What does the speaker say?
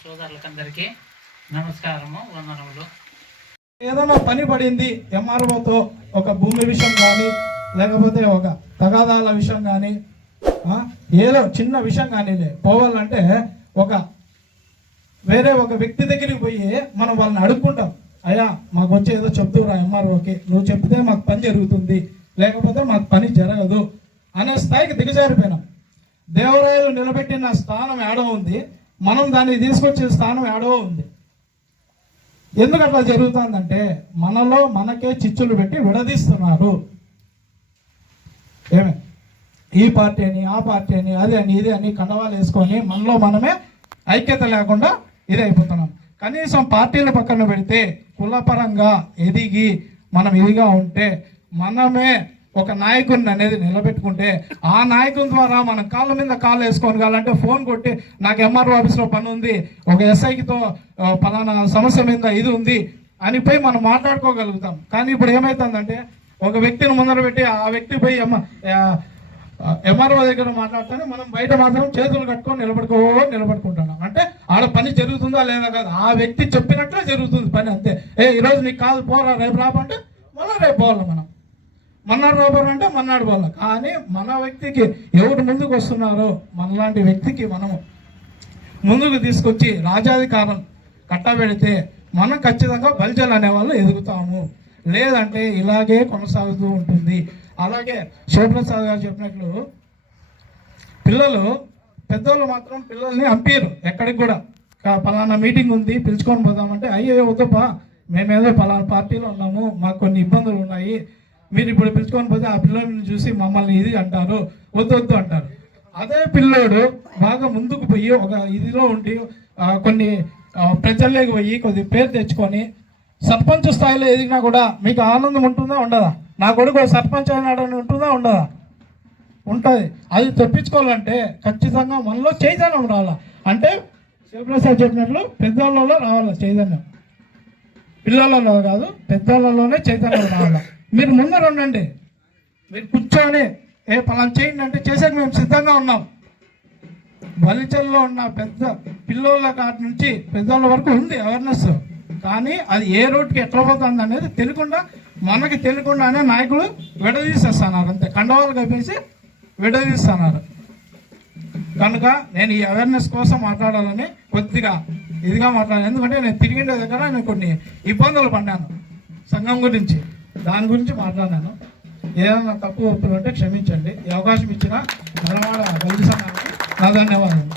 సోదరులకందరికీ నమస్కారము, వందనములు. ఏదైనా పని పడింది ఎంఆర్ఓతో, ఒక భూమి విషయం కానీ లేకపోతే ఒక తగాదాల విషయం కానీ ఏదో చిన్న విషయం కానీ పోవాలంటే వేరే ఒక వ్యక్తి దగ్గరికి పోయి మనం వాళ్ళని అడుక్కుంటాం. అయ్యా మాకు వచ్చి ఏదో చెప్తురా ఎంఆర్ఓకి, నువ్వు చెప్తే మాకు పని జరుగుతుంది, లేకపోతే మాకు పని జరగదు అనే స్థాయికి దిగజారిపోయినాం. దేవరాయలు నిలబెట్టిన స్థానం ఏడో ఉంది, మనం దాన్ని తీసుకొచ్చే స్థానం ఏడో ఉంది. ఎందుకు అట్లా జరుగుతుందంటే మనలో మనకే చిచ్చులు పెట్టి విడదీస్తున్నారు. ఏమే ఈ పార్టీ అని ఆ పార్టీ అని అది అని ఇది అని కండవాలు వేసుకొని మనలో మనమే ఐక్యత లేకుండా ఇది అయిపోతున్నాం. కనీసం పార్టీల పక్కన పెడితే కులపరంగా ఎదిగి మనం ఇదిగా ఉంటే మనమే ఒక నాయకుడిని అనేది నిలబెట్టుకుంటే ఆ నాయకుని ద్వారా మనం కాళ్ళ మీద కాళ్ళు వేసుకొని కావాలంటే ఫోన్ కొట్టి నాకు ఎంఆర్ఓ ఆఫీస్లో పని ఉంది, ఒక ఎస్ఐకితో పలానా సమస్య మీద ఇది ఉంది అని పోయి మనం మాట్లాడుకోగలుగుతాం. కానీ ఇప్పుడు ఏమవుతుందంటే ఒక వ్యక్తిని ముందర పెట్టి ఆ వ్యక్తి పోయి ఎంఆర్ఓ దగ్గర మాట్లాడుతూనే మనం బయట మాత్రం చేతులు కట్టుకొని నిలబడుకుంటున్నాం. అంటే ఆడ పని జరుగుతుందా లేదా కాదు, ఆ వ్యక్తి చెప్పినట్లే జరుగుతుంది పని, అంతే. ఈరోజు నీకు కాదు పోరా, రేపు రాబంటే మళ్ళీ రేపు పోవాలి, మనం మన్నాడు రోబర్ అంటే మన్నాడు పోవాలి. కానీ మన వ్యక్తికి ఎవరు ముందుకు వస్తున్నారో మనలాంటి వ్యక్తికి మనము ముందుకు తీసుకొచ్చి రాజాధికారం కట్టబెడితే మనం ఖచ్చితంగా బల్జలు అనేవాళ్ళు ఎదుగుతాము. లేదంటే ఇలాగే కొనసాగుతూ ఉంటుంది. అలాగే శివప్రసాద్ గారు చెప్పినట్లు పిల్లలు పెద్దోళ్ళు మాత్రం పిల్లల్ని పంపిరు ఎక్కడికి కూడా. పలానా మీటింగ్ ఉంది పిలుచుకొని పోదామంటే అయ్యో వద్దపా, మేమేదో పలానా పార్టీలో ఉన్నాము, మాకు కొన్ని ఇబ్బందులు ఉన్నాయి, మీరు ఇప్పుడు పిలుచుకొని పోతే ఆ పిల్లల్ని చూసి మమ్మల్ని ఇది అంటారు, వద్దు అంటారు. అదే పిల్లోడు బాగా ముందుకు పోయి ఒక ఇదిలో ఉండి కొన్ని ప్రజల్లోకి పోయి కొద్ది పేరు తెచ్చుకొని సర్పంచ్ స్థాయిలో ఎదిగినా కూడా మీకు ఆనందం ఉంటుందా ఉండదా? నా కొడుకు సర్పంచ్ అయినాడని ఉంటుందా ఉండదా? ఉంటుంది. అది తెప్పించుకోవాలంటే ఖచ్చితంగా మనలో చైతన్యం రావాలా. అంటే శివప్రసాద్ చెప్పినట్లు పెద్దవాళ్ళలో రావాలా చైతన్యం, పిల్లలలో కాదు పెద్దవాళ్ళలోనే చైతన్యం రావాలా. మీరు ముందర ఉండండి, మీరు కూర్చొని పలానా చేయండి అంటే చేసేది మేము సిద్ధంగా ఉన్నాం. బలిచల్లో ఉన్న పెద్ద పిల్లోళ్ళ కాటి నుంచి పెద్దవాళ్ళ వరకు ఉంది అవేర్నెస్. కానీ అది ఏ రోడ్కి ఎట్లా పోతుంది అనేది తెలియకుండా, మనకి తెలియకుండానే నాయకులు విడదీసేస్తున్నారు, అంతే. కండవాళ్ళు కలిపేసి విడదీస్తున్నారు. కనుక నేను ఈ అవేర్నెస్ కోసం మాట్లాడాలని కొద్దిగా ఇదిగా మాట్లాడాను. ఎందుకంటే నేను తిరిగిండే దగ్గర నేను కొన్ని ఇబ్బందులు పడ్డాను సంఘం గురించి, దాని గురించి మాట్లాడాను. ఏదైనా తప్పు ఒప్పులు అంటే క్షమించండి. ఈ అవకాశం ఇచ్చిన ధనవాడ బలిజ సంఘానికి నా ధన్యవాదాలు.